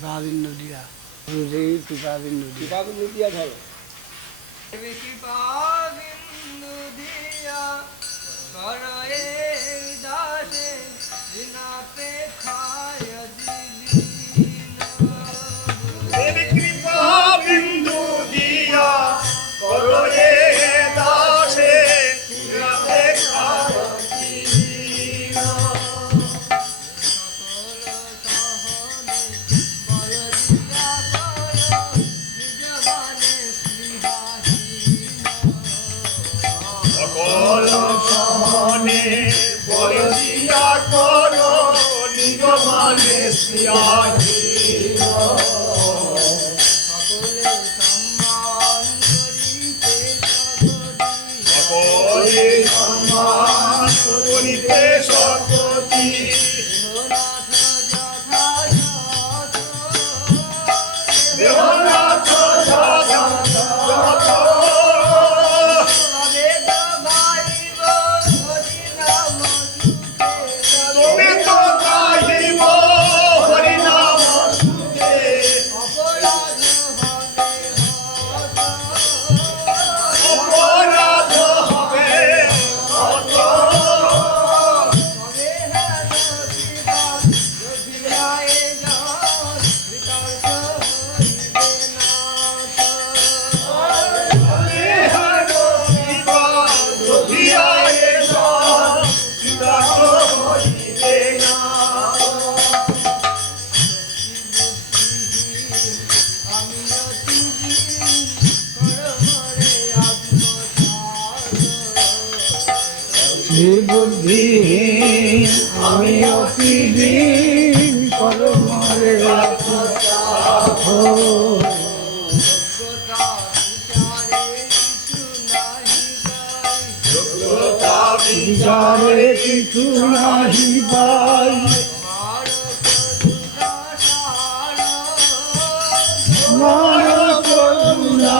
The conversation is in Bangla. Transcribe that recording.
কৃপা বিন্দু দিয়া গুরুদেব কৃপা বিন্দু দিয়া ধরো কৃপা বিন্দু দিয়া করো এই দাসে বিনাপে খায় কৃপা বিন্দু দিয়া করো এ দাসে বিনাপে খায় সকল সহনে বল দিয়া করো নিজ মানে স্নেহাহীন সকলে সম্মান করিতে সকতি দেহনাথ তুমি তো গাহিব হরিনাম সুখে অপরাধ হবে অত দেহার কৃপা রহিয়া এসো বিদাত হইবে না বুদ্ধিহীন আমি অতি দিন কর্মরে বিচারে কিছু নাহি পাই মার করুণা